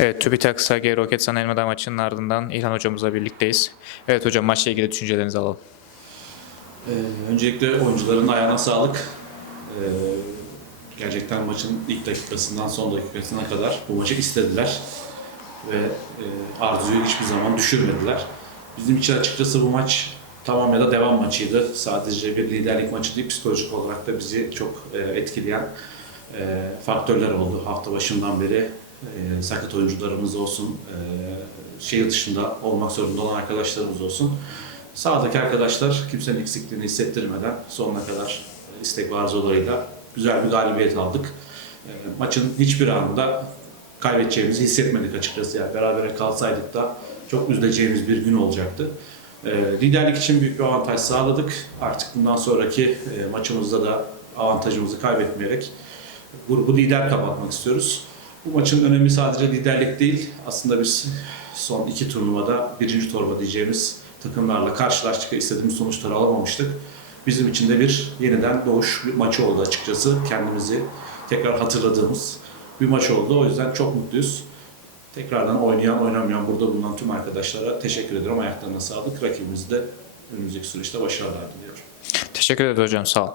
Evet, TÜBİTAK SAG Roket Sanayi Elmadağ maçının ardından İlhan hocamızla birlikteyiz. Evet hocam maçla ilgili düşüncelerinizi alalım. Ee, öncelikle oyuncuların ayağına sağlık. Ee, gerçekten maçın ilk dakikasından son dakikasına kadar bu maçı istediler. Ve e, arzuyu hiçbir zaman düşürmediler. Bizim için açıkçası bu maç tamam ya da devam maçıydı. Sadece bir liderlik maçı değil, psikolojik olarak da bizi çok e, etkileyen e, faktörler oldu. Hafta başından beri e, sakat oyuncularımız olsun, e, şehir dışında olmak zorunda olan arkadaşlarımız olsun. Sağdaki arkadaşlar kimsenin eksikliğini hissettirmeden sonuna kadar istek ve arzularıyla güzel bir galibiyet aldık. E, Maçın hiçbir anında kaybedeceğimizi hissetmedik açıkçası. Yani berabere kalsaydık da çok üzüleceğimiz bir gün olacaktı. Liderlik için büyük bir avantaj sağladık. Artık bundan sonraki e, maçımızda da avantajımızı kaybetmeyerek grubu lider kapatmak istiyoruz. Bu maçın önemi sadece liderlik değil. Aslında biz son iki turnuvada birinci torba diyeceğimiz takımlarla karşılaştık ve istediğimiz sonuçları alamamıştık. Bizim için de bir yeniden doğuş bir maçı oldu açıkçası. Kendimizi tekrar hatırladığımız bir maç oldu. O yüzden çok mutluyuz. Tekrardan oynayan oynamayan burada bulunan tüm arkadaşlara teşekkür ediyorum. Ayaklarına sağlık. Rakibimizi de önümüzdeki süreçte başarılar diliyorum. Teşekkür ederiz hocam, sağ olun.